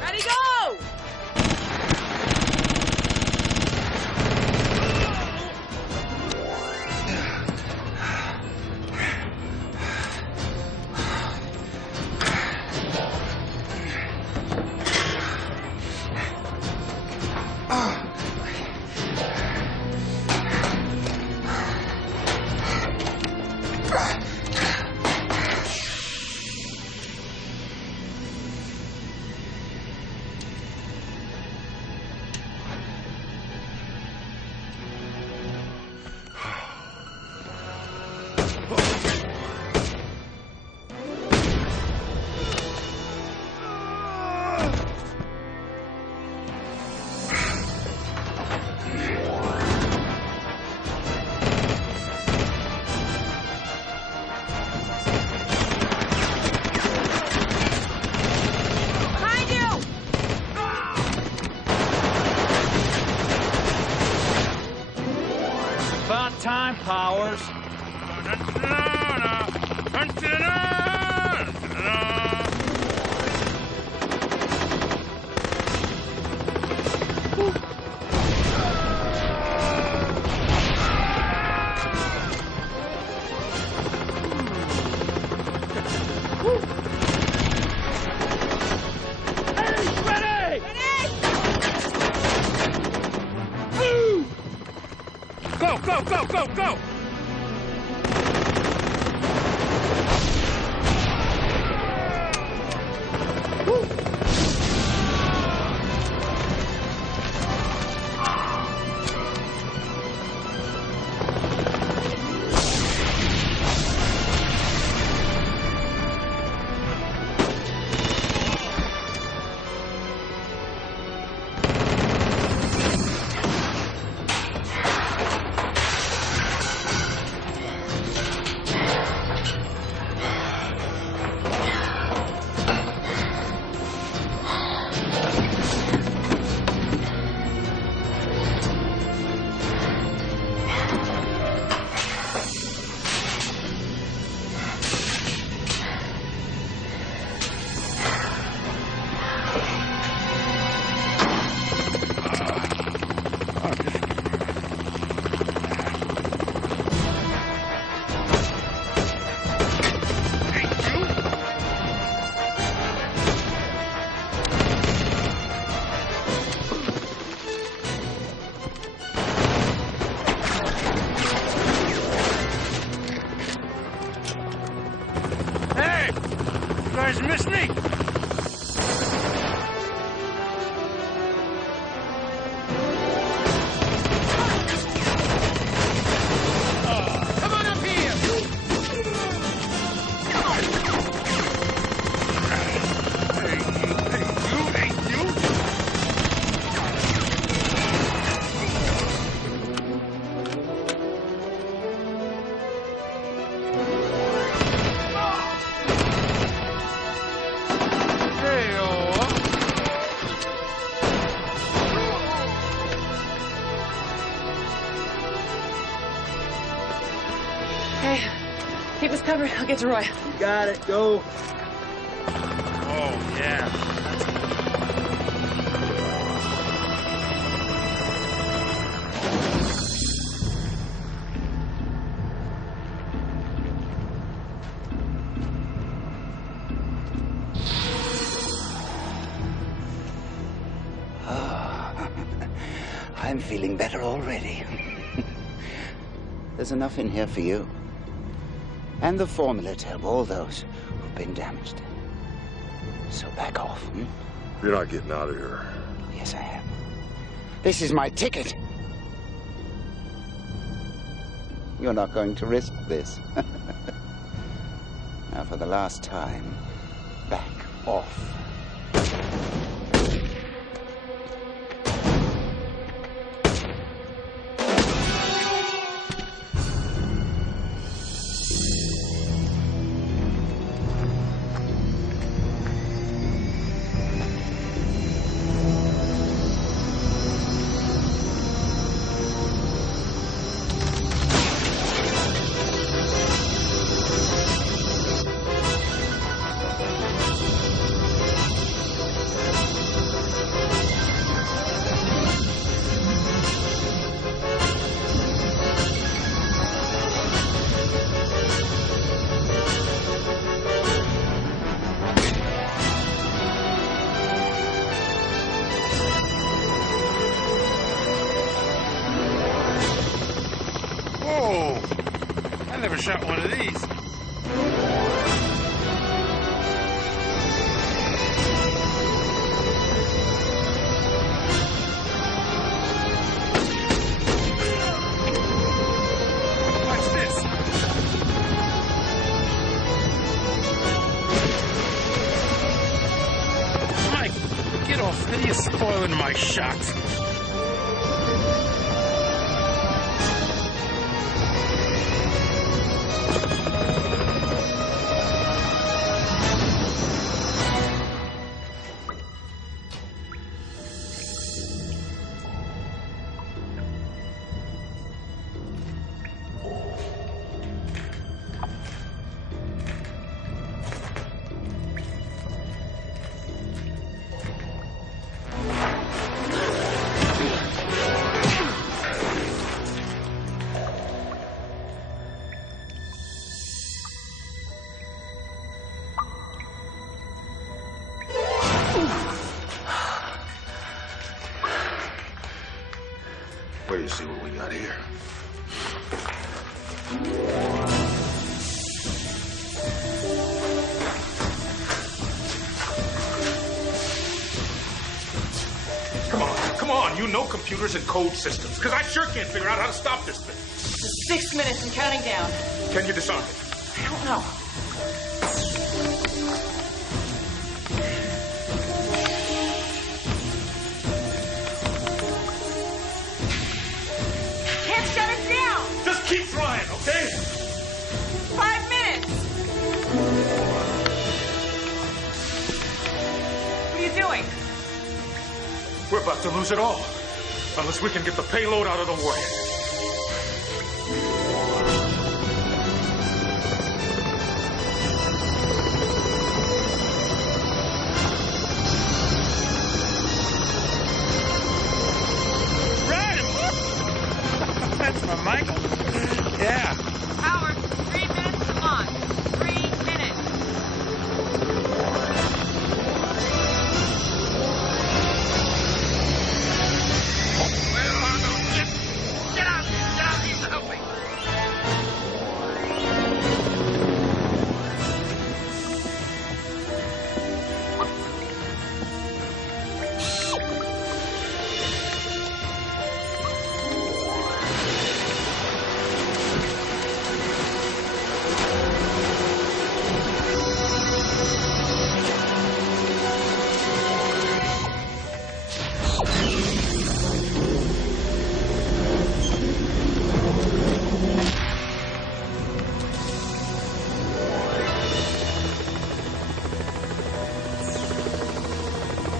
Ready, go! Behind you! About time, Powers. Ready! Go, go, go, go, go! Hey! You guys missed me! Come on up here! right, I'll get to Roy. Got it. Go. Oh, yeah. I'm feeling better already. There's enough in here for you. And the formula to help all those who've been damaged. So back off, hmm? You're not getting out of here. Yes, I am. This is my ticket. You're not going to risk this. Now, for the last time, back off. I never shot one of these. Watch this. Mike, get off there. You're spoiling my shot. Wait, you see what we got here? Come on, you know computers and code systems, because I sure can't figure out how to stop this thing. Just 6 minutes and counting down. Can you disarm it? I don't know. Can't shut it down. Just keep trying, okay? 5 minutes. What are you doing? We're about to lose it all, unless we can get the payload out of the warhead. That's my Michael. Yeah. Howard, 3 minutes, come on. 3 minutes. Get out! He's helping!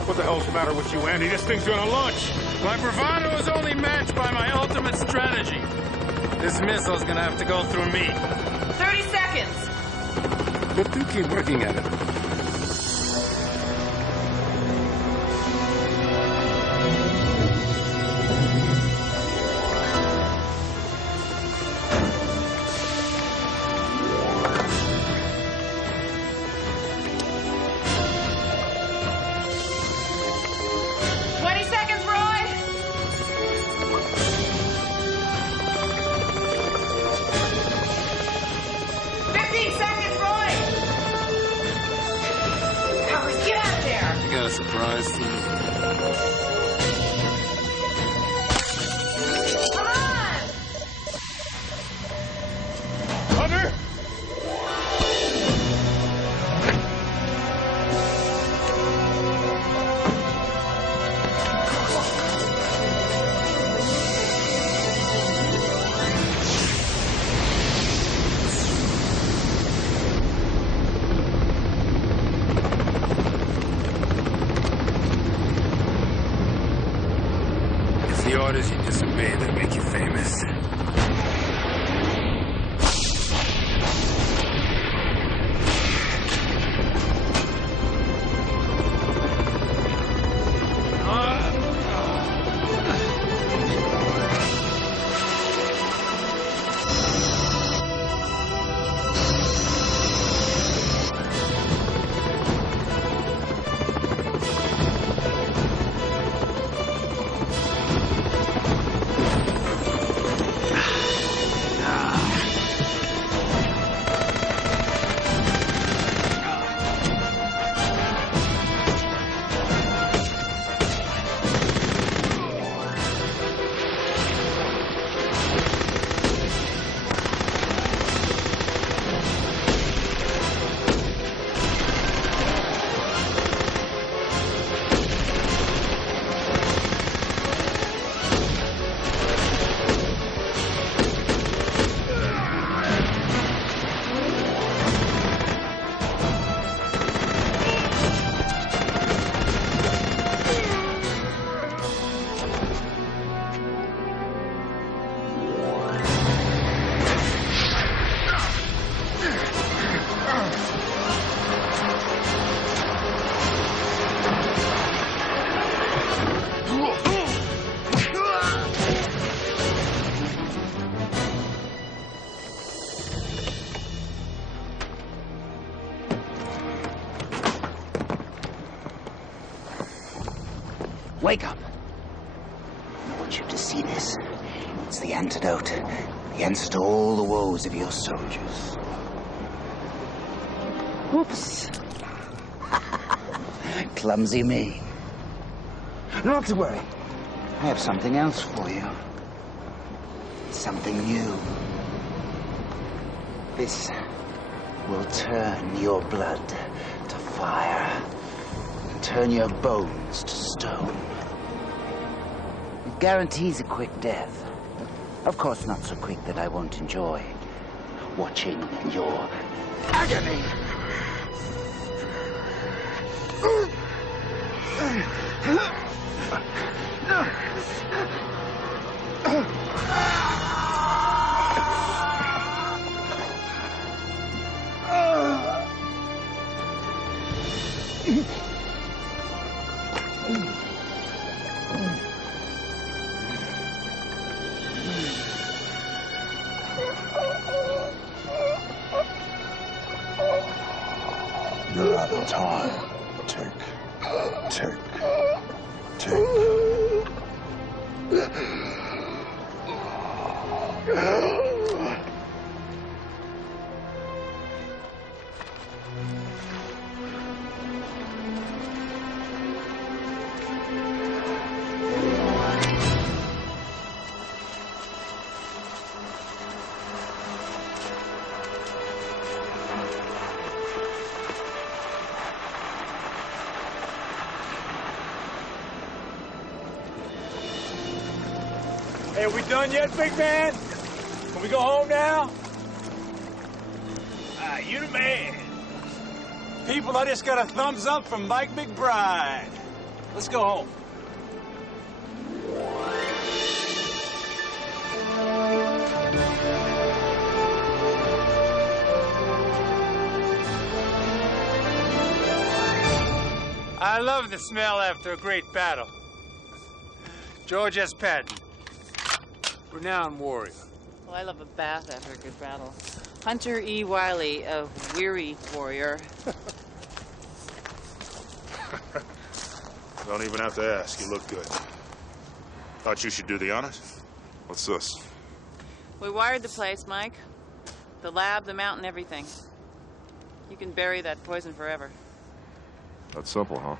What the hell's the matter with you, Andy? This thing's gonna launch. My bravado is only matched by my ultimate strategy. This missile's gonna have to go through me. 30 seconds. But do keep working at it. Surprise for me. Come on! Hunter! The orders you disobey that make you famous. Wake up. I want you to see this. It's the antidote. The answer to all the woes of your soldiers. Whoops. Clumsy me. Not to worry. I have something else for you. Something new. This will turn your blood to fire and turn your bones to stone. It guarantees a quick death. Of course, not so quick that I won't enjoy watching your agony. You're out of time. Tick, tick, tick. Hey, are we done yet, big man? Can we go home now? Ah, you the man. People, I just got a thumbs up from Mike McBride. Let's go home. I love the smell after a great battle. George S. Patton, renowned warrior. Well, I love a bath after a good battle. Hunter E. Wiley, a weary warrior. Don't even have to ask. You look good. Thought you should do the honors. What's this? We wired the place, Mike. The lab, the mountain, everything. You can bury that poison forever. That's simple, huh?